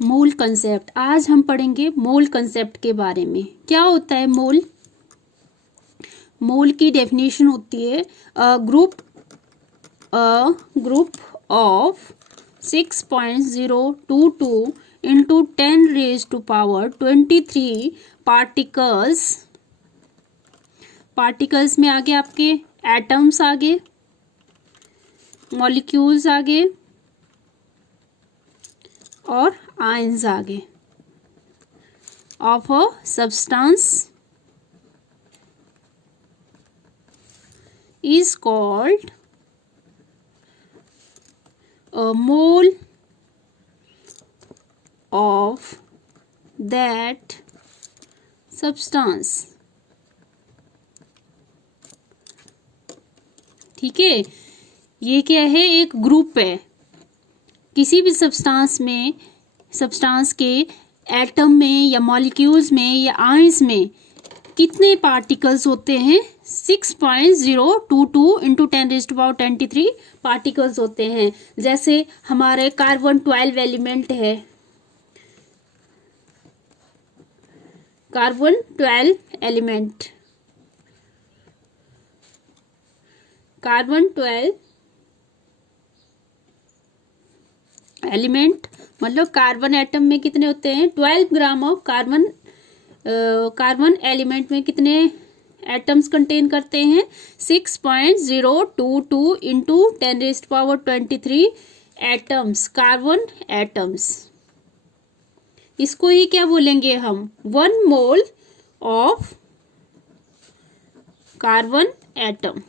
मोल concept. आज हम पढ़ेंगे मोल कंसेप्ट के बारे में। क्या होता है मोल? मोल की डेफिनेशन होती है ग्रुप ऑफ 6.022 इंटू 10⁻23 पार्टिकल्स में आगे आपके एटम्स आगे, मॉलिक्यूल्स आगे और आयंस आगे of a substance is called a mole of that substance। ठीक है, ये क्या है? एक ग्रुप है। किसी भी सब्सटेंस के एटम में या मॉलिक्यूल्स में या आयंस में कितने पार्टिकल्स होते हैं? 6.022 इंटू 10⁻23 पार्टिकल्स होते हैं। जैसे हमारे कार्बन 12 एलिमेंट है, कार्बन 12 एलिमेंट, कार्बन 12 एलिमेंट मतलब कार्बन एटम में कितने होते हैं? 12 ग्राम ऑफ कार्बन एलिमेंट में कितने एटम्स कंटेन करते हैं? 6.022 इंटू 10⁻23 एटम्स, कार्बन एटम्स। इसको ही क्या बोलेंगे हम? 1 मोल ऑफ कार्बन एटम।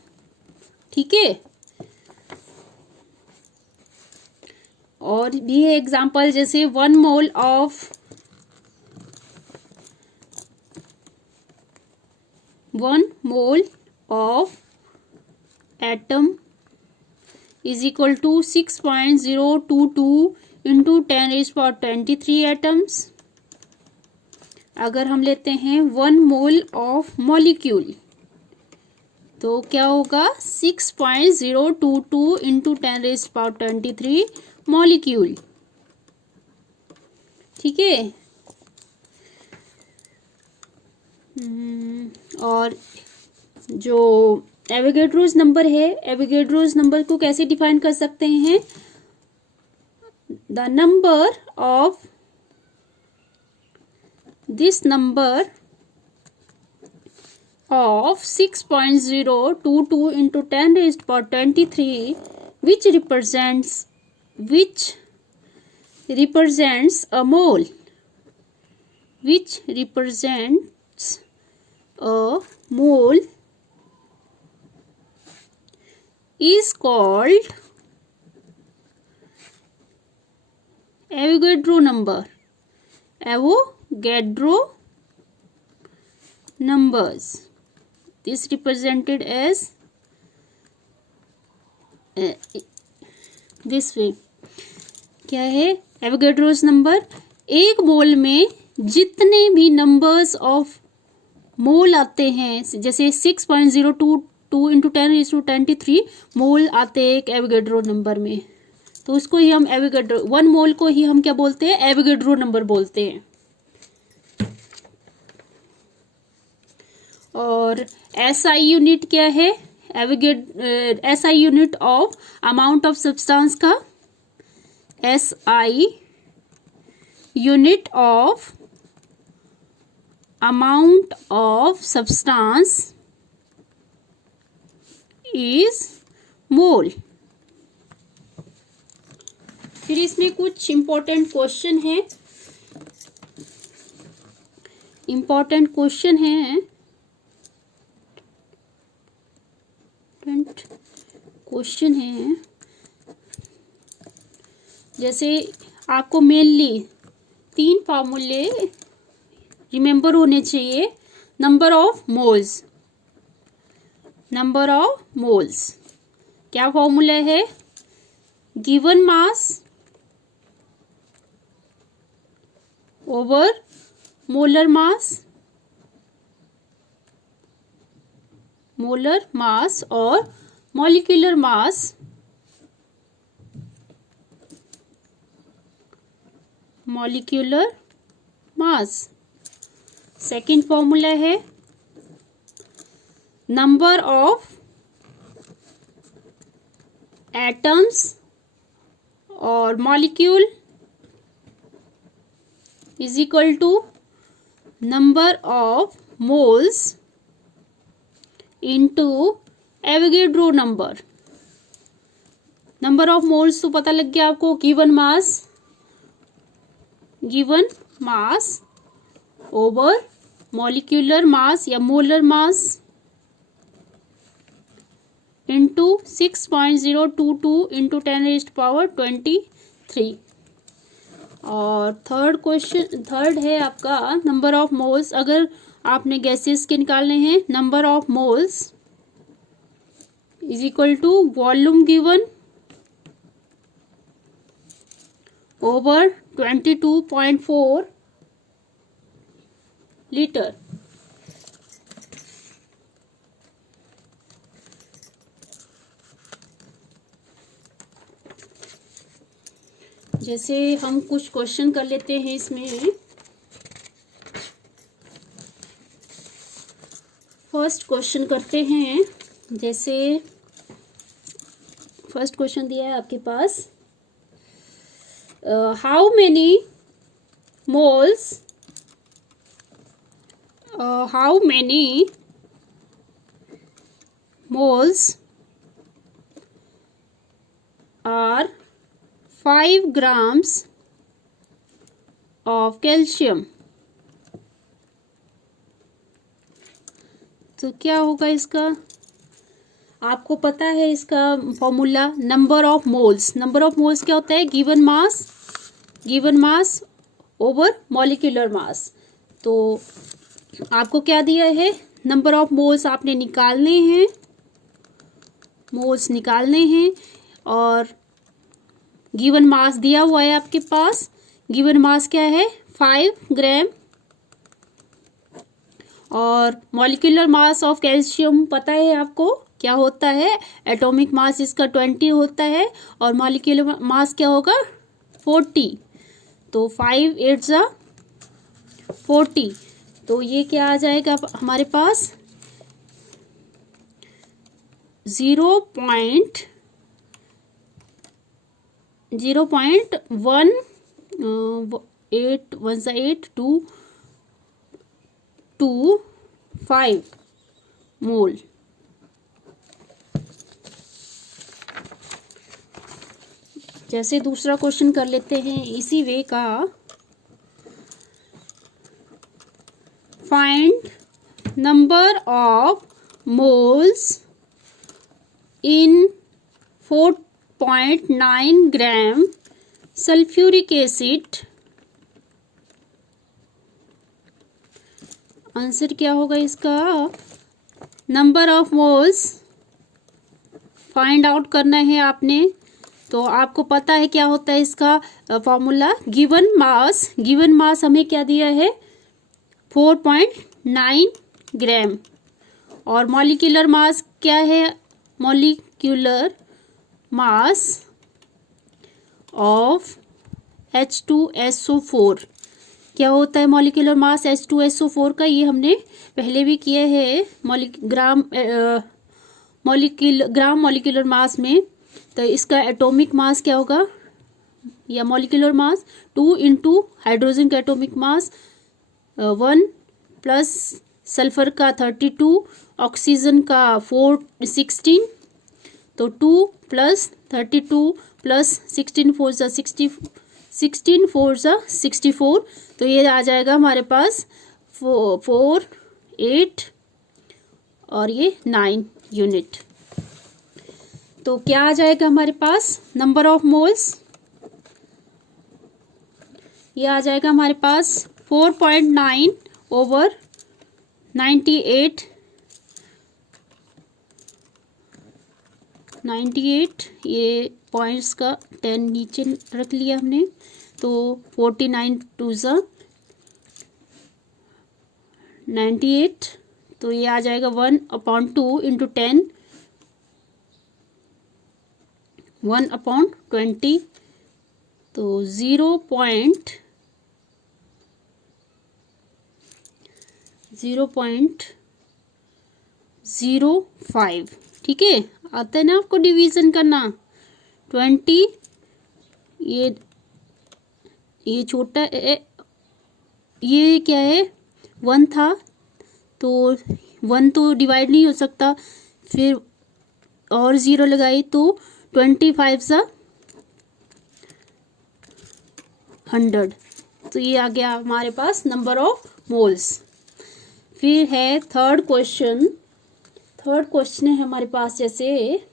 ठीक है, और भी है एग्जांपल, जैसे 1 mole of 1 mole of atom is equal to 6.022 into 10⁻23 atoms. अगर हम लेते हैं 1 मोल ऑफ मॉलिक्यूल तो क्या होगा? 6.022 इंटू 10⁻23 मॉलिक्यूल। ठीक है, और जो एवोगैड्रोस नंबर है, एवोगैड्रोस नंबर को कैसे डिफाइन कर सकते हैं? The number of this number of 6.022 into 10⁻23 which represents a mole, which represents a mole is called Avogadro number. Avogadro numbers. This represented as this way. क्या है Avogadro's number? एक मोल में जितने भी नंबर्स ऑफ मोल आते हैं, जैसे 6.022 into 10⁻23 मोल आते हैं एक एवोगैड्रो नंबर में, तो उसको ही हम एवोगैड्रो 1 मोल को ही हम क्या बोलते हैं? एवोगैड्रो नंबर बोलते हैं। और एसआई यूनिट क्या है? SI unit of amount of substance का, SI unit of amount of substance is mole। फिर इसमें कुछ इंपॉर्टेंट क्वेश्चन है, जैसे आपको मेनली 3 फॉर्मूले रिमेंबर होने चाहिए। नंबर ऑफ मोल्स क्या फॉर्मूला है? Given mass over molar mass और molecular molecular mass. Second formula है नंबर ऑफ एटम्स और molecule is equal to number of moles into Avogadro number. Number of moles तो पता लग गया आपको, given mass over molecular mass या molar mass into 6.022 into 10⁻23। और थर्ड है आपका नंबर ऑफ मोल्स। अगर आपने गैसेस के निकालने हैं, number of moles is equal to volume given over 22.4 litre. जैसे हम कुछ क्वेश्चन कर लेते हैं इसमें। फर्स्ट क्वेश्चन करते हैं। जैसे फर्स्ट क्वेश्चन दिया है आपके पास, how many moles are 5 grams of calcium। तो क्या होगा इसका? आपको पता है इसका formula, number of moles. Number of moles क्या होता है? गिवन मास ओवर मॉलिक्यूलर मास। तो आपको क्या दिया है? नंबर ऑफ मोल्स आपने निकालने हैं और गिवन मास दिया हुआ है आपके पास। गिवन मास क्या है? 5 ग्राम। और मॉलिक्यूलर मास ऑफ कैल्शियम पता है आपको क्या होता है? एटॉमिक मास इसका 20 होता है और मॉलिक्यूलर मास क्या होगा? 40। तो 5 8 जा 40। तो ये क्या आ जाएगा हमारे पास? 0.1 8 1 से 8 2 5 मोल। जैसे दूसरा क्वेश्चन कर लेते हैं इसी वे का। Find number of moles in 4.9 gram sulphuric acid. Answer क्या होगा इसका? Number of moles find out करना है आपने। तो आपको पता है क्या होता है इसका फॉर्मूला? गिवन मास हमें क्या दिया है? 4.9 ग्राम। और मॉलिक्यूलर मास क्या है? Molecular mass of H2SO4। क्या होता है मॉलिक्यूलर मास H2SO4 का? ये हमने पहले भी किया है ग्राम मॉलिक्यूलर मास में। तो इसका एटॉमिक मास क्या होगा या मॉलिक्यूलर मास? 2 इंटू हाइड्रोजन का एटॉमिक मास 1 प्लस सल्फर का 32, ऑक्सीजन का 16। तो 2 प्लस 32 प्लस 16 4 जा 64। तो ये आ जाएगा हमारे पास 4 8 और ये 9 यूनिट। तो क्या आ जाएगा हमारे पास? नंबर ऑफ मोल्स ये आ जाएगा हमारे पास 4.9 ओवर 98। ये पॉइंट्स का 10 नीचे रख लिया हमने। तो 49 2 जा 98। तो ये आ जाएगा 1/2 इंटू 10 1/20। तो 0.0 0.05, ठीक है। आता है ना आपको डिवीजन करना। 20, ये छोटा ये क्या है, 1 था तो 1 तो डिवाइड नहीं हो सकता, फिर और 0 लगाई तो 25 सा 100, तो ये आ गया हमारे पास नंबर ऑफ मोल्स। फिर है थर्ड क्वेश्चन है हमारे पास, जैसे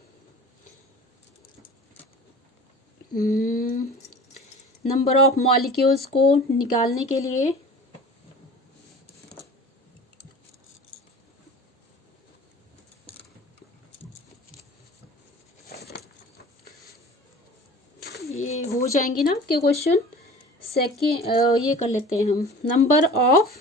नंबर ऑफ मॉलिक्यूल्स को निकालने के लिए ये हो जाएंगे ना आपके क्वेश्चन। सेकेंड ये कर लेते हैं हम, number of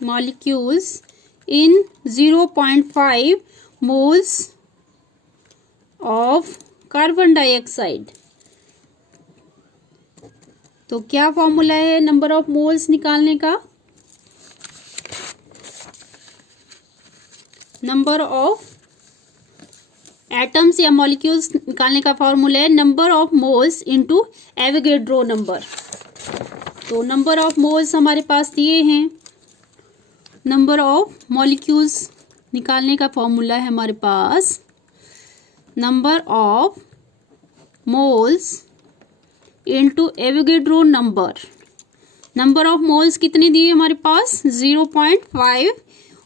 molecules in 0.5 moles of carbon dioxide. तो क्या फॉर्मूला है नंबर ऑफ मोल्स निकालने का? नंबर ऑफ एटम्स या मॉलिक्यूल्स निकालने का फॉर्मूला है number of moles into Avogadro number. तो नंबर ऑफ मोल्स हमारे पास दिए हैं, नंबर ऑफ मॉलिक्यूल्स निकालने का फॉर्मूला है हमारे पास number of moles into Avogadro number. Number of moles कितने दिए हमारे पास? 0.5,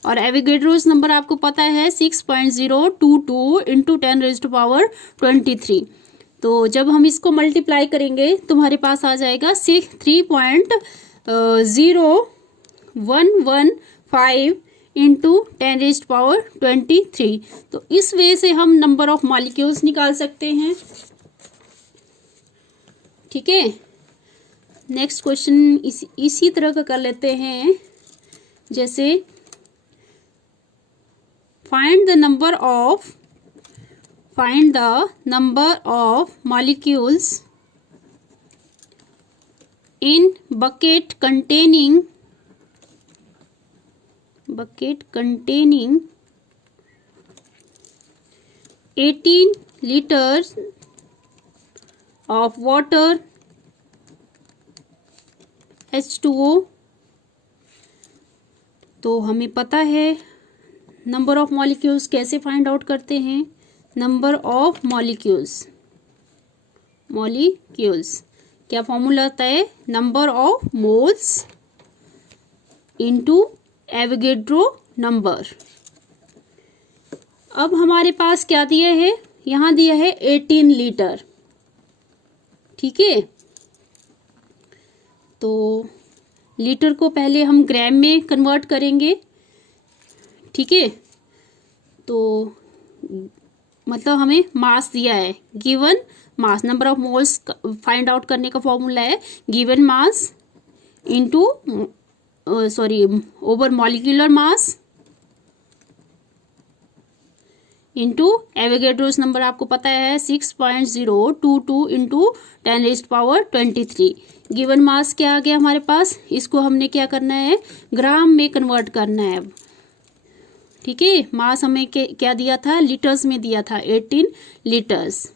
और एवोगैड्रोस नंबर आपको पता है 6.022 इंटू 10⁻23। तो जब हम इसको मल्टीप्लाई करेंगे तुम्हारे पास आ जाएगा 3.0115 इंटू 10⁻23। तो इस वे से हम नंबर ऑफ मॉलिक्यूल्स निकाल सकते हैं, ठीक है। नेक्स्ट क्वेश्चन इसी तरह का कर लेते हैं, जैसे find the number of molecules in bucket containing 18 liters of water H2O। तो हमें पता है नंबर ऑफ मॉलिक्यूल्स कैसे फाइंड आउट करते हैं। नंबर ऑफ मॉलिक्यूल्स क्या फॉर्मूला आता है? Number of moles into Avogadro number. अब हमारे पास क्या दिया है? यहां दिया है 18 लीटर, ठीक है। तो लीटर को पहले हम ग्राम में कन्वर्ट करेंगे, ठीक है। तो मतलब हमें मास दिया है, given mass. Number of moles find out करने का फॉर्मूला है given mass into over molecular mass into Avogadro's number आपको पता है 6.022 इंटू 10⁻23। गिवन मास क्या आ गया हमारे पास? इसको हमने क्या करना है? ग्राम में कन्वर्ट करना है, ठीक है। मास हमें क्या दिया था? लीटर्स में दिया था 18 लीटर्स,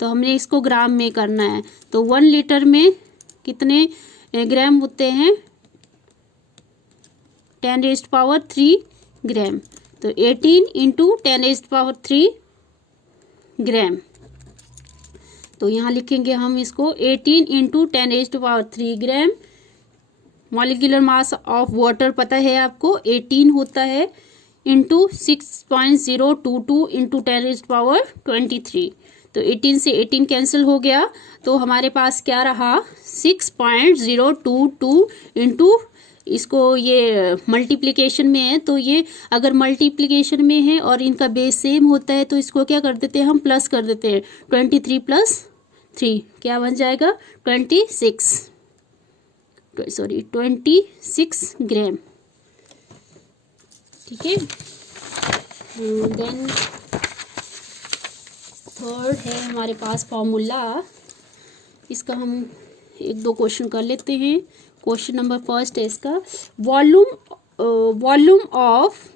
तो हमने इसको ग्राम में करना है। तो 1 लीटर में कितने ग्राम होते हैं? 10⁻3 ग्राम। तो 18 इंटू 10⁻3 ग्राम। तो यहाँ लिखेंगे हम इसको 18 into 10⁻3 gram. Molecular mass of water पता है आपको 18 होता है, इंटू 6.022 इंटू 10⁻23। तो 18 से 18 कैंसिल हो गया, तो हमारे पास क्या रहा? 6.022 इंटू, इसको ये मल्टीप्लिकेशन में है, तो ये अगर मल्टीप्लिकेशन में है और इनका बेस सेम होता है तो इसको क्या कर देते हैं हम? प्लस कर देते हैं। 23 + 3 क्या बन जाएगा? 26 ग्राम, ठीक है। देन थर्ड है हमारे पास फॉर्मूला, इसका हम एक दो क्वेश्चन कर लेते हैं। क्वेश्चन नंबर फर्स्ट है इसका, volume of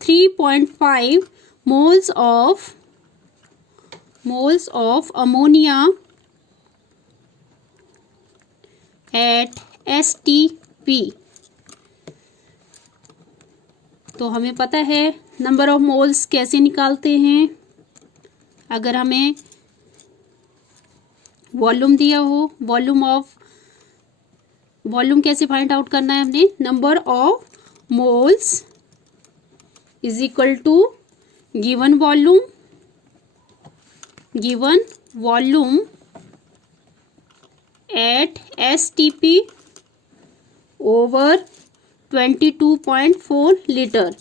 3.5 moles of ammonia at STP। तो हमें पता है नंबर ऑफ मोल्स कैसे निकालते हैं। अगर हमें वॉल्यूम दिया हो, वॉल्यूम कैसे फाइंड आउट करना है हमने, number of moles is equal to given volume at STP over 22.4 litre.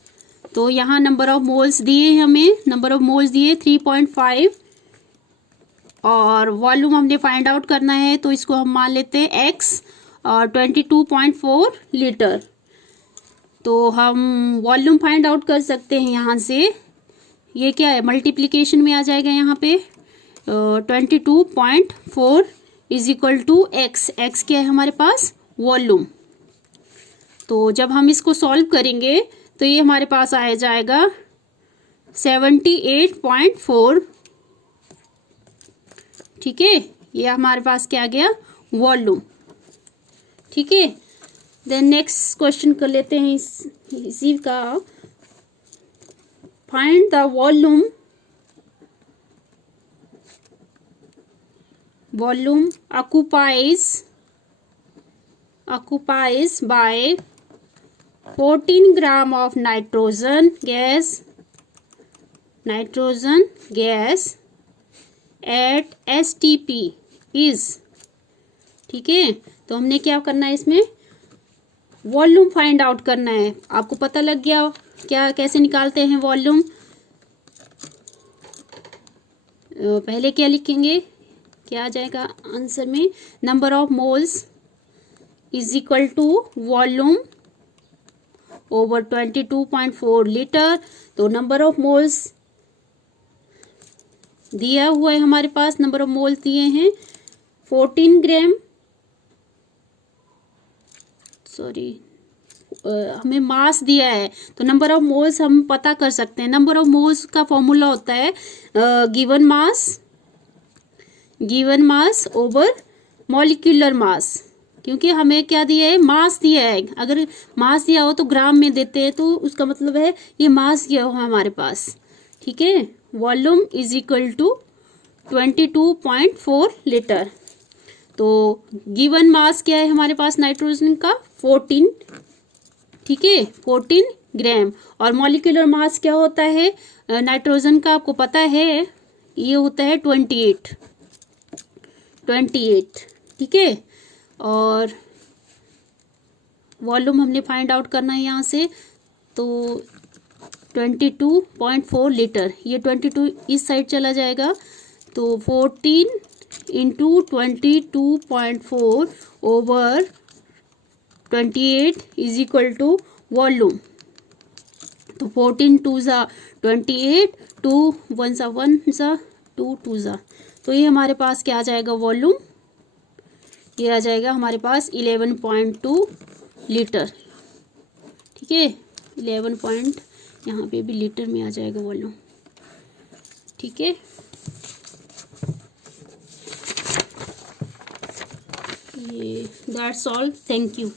तो यहाँ नंबर ऑफ मोल्स दिए हमें, नंबर ऑफ मोल्स दिए 3.5 और वॉल्यूम हमने फाइंड आउट करना है, तो इसको हम मान लेते हैं x और 22.4 लीटर। तो हम वॉल्यूम फाइंड आउट कर सकते हैं यहाँ से, ये क्या है, मल्टीप्लिकेशन में आ जाएगा यहाँ पे 22.4 इज इक्वल टू एक्स क्या है हमारे पास, वॉल्यूम। तो जब हम इसको सॉल्व करेंगे तो ये हमारे पास आ जाएगा 78.4, ठीक है, ये हमारे पास क्या आ गया, वॉल्यूम। ठीक है, देन नेक्स्ट क्वेश्चन कर लेते हैं इसी का, find the volume occupies by 14 gram of nitrogen gas at STP is। ठीक है, तो हमने क्या करना है, इसमें वॉल्यूम फाइंड आउट करना है। आपको पता लग गया क्या कैसे निकालते हैं वॉल्यूम। पहले क्या लिखेंगे, क्या आ जाएगा आंसर में, number of moles is equal to volume over 22.4 litre. तो नंबर ऑफ मोल्स दिया हुआ है हमारे पास, नंबर ऑफ मोल्स दिए हैं 14 ग्राम, हमें मास दिया है, तो नंबर ऑफ मोल्स हम पता कर सकते हैं। नंबर ऑफ मोल्स का फॉर्मूला होता है गिवन मास ओवर मॉलिक्यूलर मास, क्योंकि हमें क्या दिया है, मास दिया है। अगर मास दिया हो तो ग्राम में देते हैं, तो उसका मतलब है ये मास दिया हो हमारे पास। ठीक है, volume is equal to 22.4 litre. तो गिवन मास क्या है हमारे पास नाइट्रोजन का, 14, ठीक है, 14 ग्राम। और मॉलिक्यूलर मास क्या होता है नाइट्रोजन का, आपको पता है, ये होता है 28, ठीक है। और वॉल्यूम हमने फाइंड आउट करना है यहाँ से, तो 22.4 लीटर, ये 22 इस साइड चला जाएगा, तो 14 into 22.4 over 28 is equal to volume. तो 14 2 ज़ा 28, 2 1 ज़ा 1 ज़ा 2 2 ज़ा, तो ये हमारे पास क्या आ जाएगा वॉल्यूम, ये आ जाएगा हमारे पास 11.2 लीटर। ठीक है, 11 पॉइंट, यहाँ पे भी लीटर में आ जाएगा वॉल्यूम। ठीक है, ये दैट्स ऑल, थैंक यू।